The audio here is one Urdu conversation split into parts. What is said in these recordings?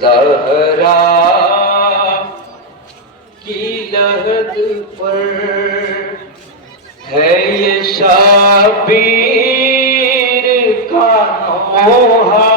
زہرا کی لحد پر ہے یہ شبیر کا نوحہ،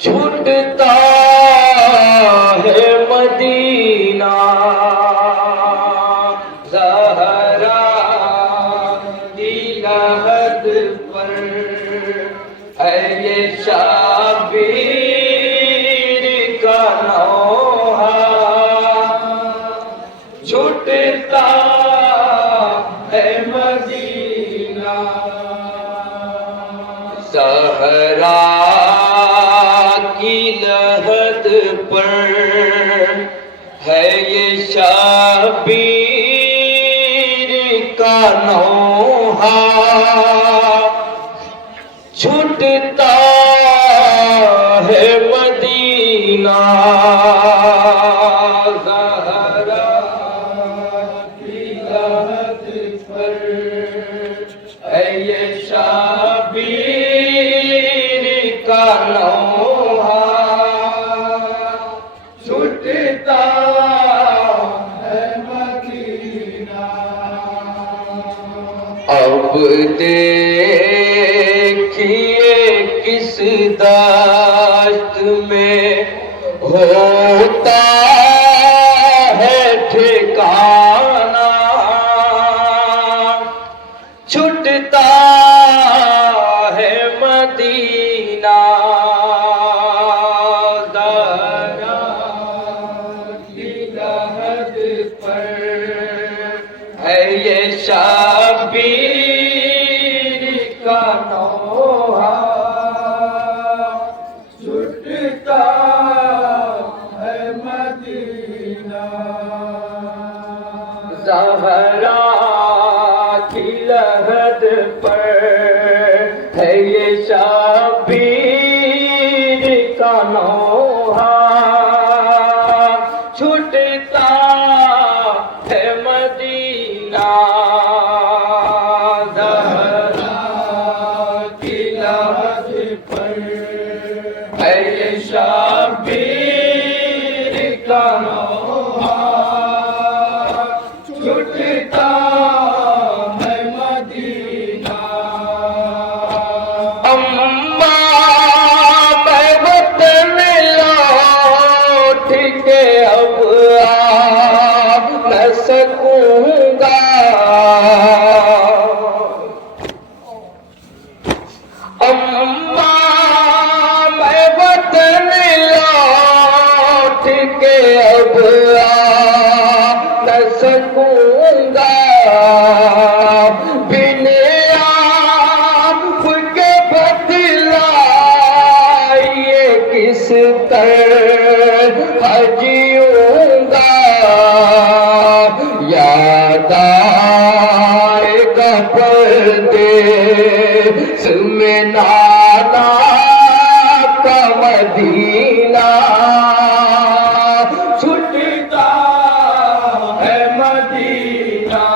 چھٹتا ہے مدینہ زہرا کی لحد پر ہے یہ شبیر کا نوحہ، چھٹتا ہے مدینہ زہرا کی لحد پر ہے یہ شبیر کا نوحہ، چھٹتا ہے مدینہ زہرا کی لحد پر ہے یہ شبیر کا نوحہ، چھٹتا ہے مدینہ۔ اب دیکھیے کس دشت میں ہوتا ہے ٹھکانہ، چھٹتا ہے مدینہ زہرا کی لحد پر ہے یہ شبیر کا نوحہ، چھٹتا ہے مدینہ زہرا کی لحد پر ہے یہ شبیر کا نوحہ، چھٹتا ہے مدینہ زہرا کی لحد پر ہے یہ شبیر کا نوحہ، چھٹتا ہے مدینہ۔ اماں میں وطن لوٹ کے اب آ نہ سکوں گا، اماں میں وطن لوٹ کے اب آ نہ سکوں گا، بن آپ کے بتلائیے کس طرح جیوں گا، یاد آئے گا پردیس میں نانا کا مدینہ، چھٹتا ہے مدینہ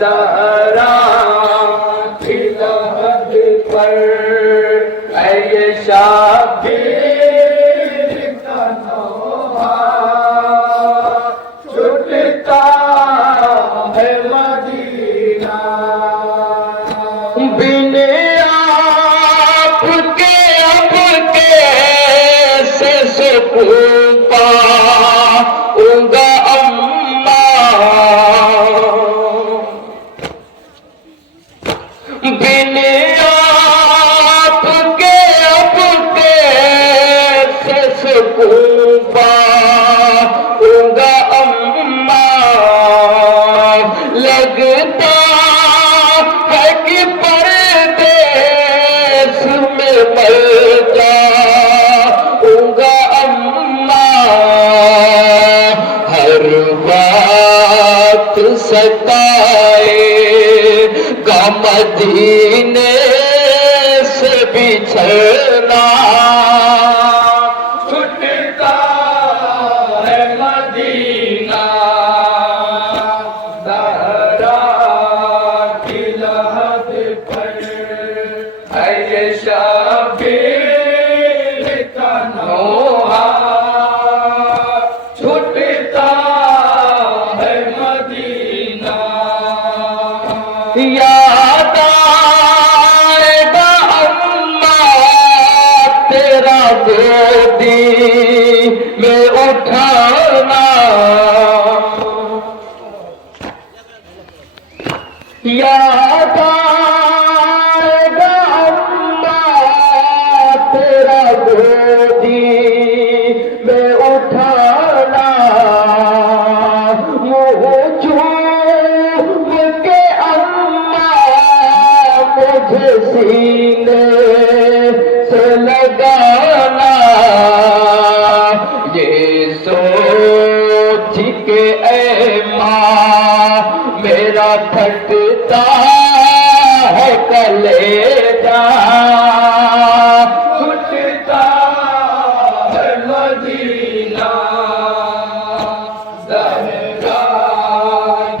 زہرا کی لحد پر ہے یہ شبیر کا نوحہ، چھٹتا ہے مدینہ۔ بن آپ کے اب کیسے سکون پاؤں گا بن آپ کے اب کیسے سکون پاؤں گا اماں، لگتا ہے کہ پردیس میں مر جاؤں گا اماں، ہر بات ستائے گا مدینے سے بچھڑنا، چھٹتا ہے مدینہ زہرا کی لحد پر ہے یہ شبیر گودی میں اٹھانا یاد آئے گا اماں تیرا گودی میں اٹھانا منہ چوم کے اماں مجھے سینے سے لگانا یہ سوچ کے اے ماں میرا پھٹتا ہے کلیجہ پھٹتا ہے مدینہ زہرا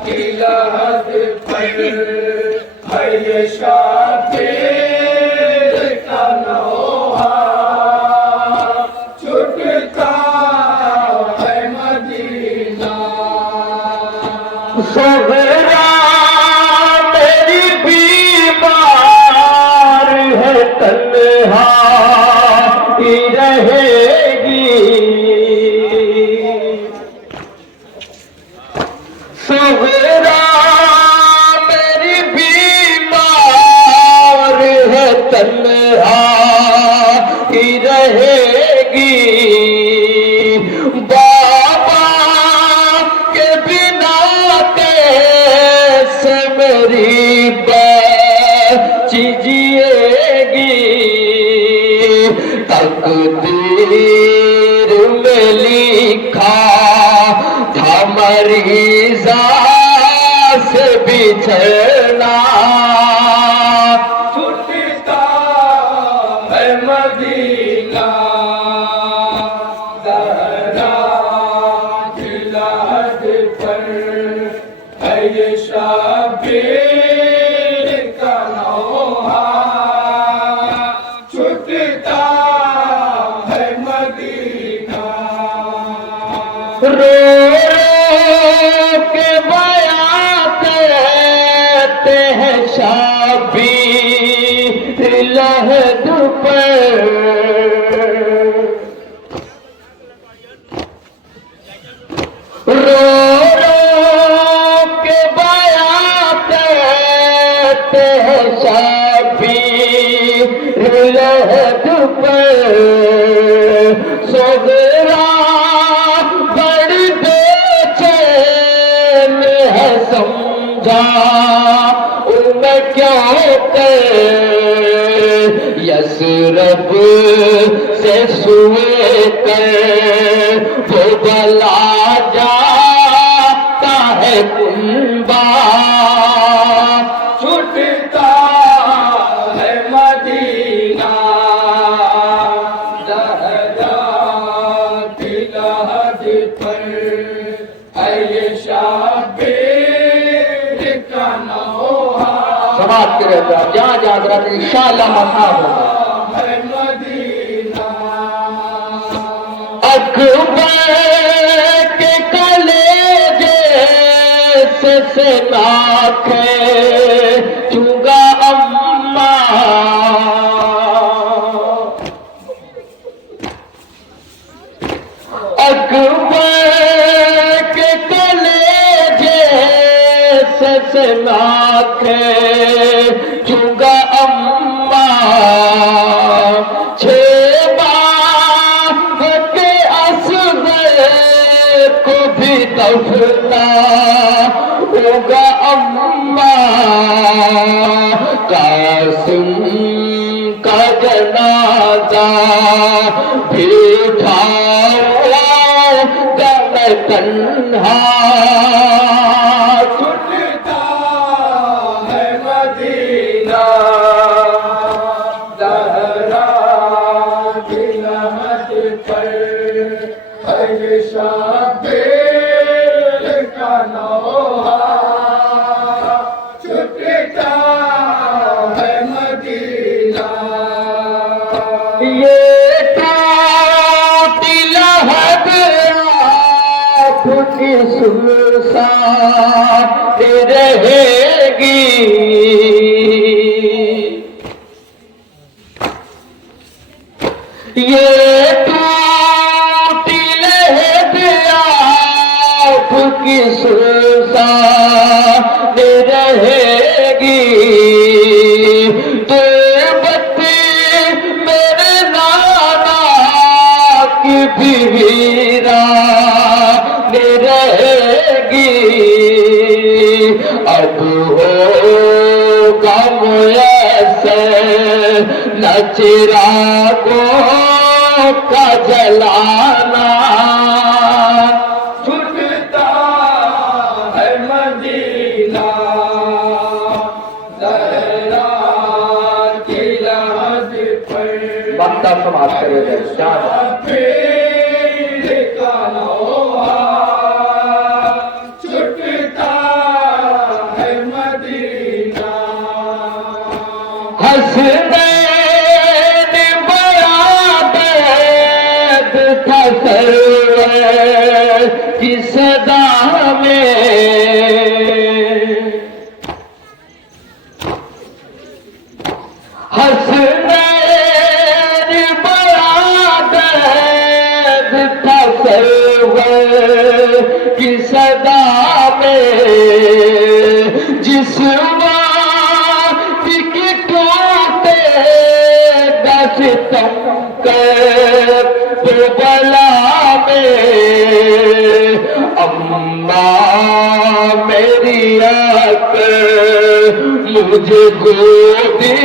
کی لحد پر ہے یہ شبیر کا نوحہ چھٹتا ہے مدینہ صغرا میری بیمار ہے تنہا ہی رہے گی صغرا میری بیمار ہے تنہا ہی رہے گی بابا کے بنا کیسے میری بچی جیے گی تقدیر میں لکھا تھا مریضہ سے بچھڑنا چھٹتا ہے مدینہ زہرا کی لحد پر ہے یہ شبیر کا نوحہ چھٹتا ہے مدینہ رو کے بیاں کرتے ہیں شبیر لحد پر رو کے بیاں کرتے ہیں شبیر لحد پر صغرا بڑی بے چین ہے سمجھا میں کیا یثرب سے سوئے کر وہ بلا جاتا ہے کنبا چھٹتا ہے مدینہ زہرا کی لحد پر ہے یہ شبیر کا نوحہ سماعت کرے گا جہاں جہاں حضرات انشاءاللہ مصاب ہوگا اکبر کے کلیجے سے ناکھے چوگا اماں اکبر کے کلیجے سے ناکھے چوگا اماں دفنا ہوگا اماں قاسم کا جنازہ بھی اٹھاؤں گا میں تنہا چھٹتا ہے مدینہ زہرا کی لحد پر ہے یہ شبیر کا نوحہ چھٹتا ہے مدینہ یہ ٹوٹی لحد آنکھ کی سنسان رہے گی یہ ٹوٹی لہد آپ کی سلسان رہے گی، طیبت میرے نانا کی بھی ویران رہے گی، اب ہوگا میسر نہ چراغوں کا جلانا، چھٹتا ہے مدینہ زہرا کی لحد پر، بندہ سماعت کرے گا پیر کا لوہا چھٹتا ہے مدینہ، حسنین برآمد تھا سرور کی صدا میں، حسنین برآمد تھا سرور کی صدا میں، جس وقت کی ٹوٹے ستم کربلا میں، اماں میری آکر مجھے گودی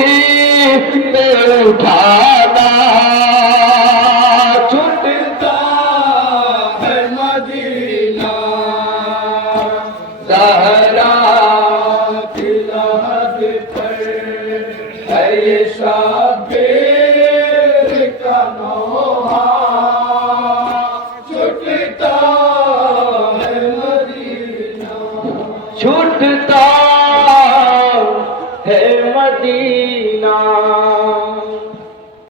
میں اٹھانا، چھٹتا ہے مدینہ زہرا کی لحد پر، ہے یہ شبیر کا نوحہ چھٹتا ہے مدینہ، چھٹتا ہے مدینہ۔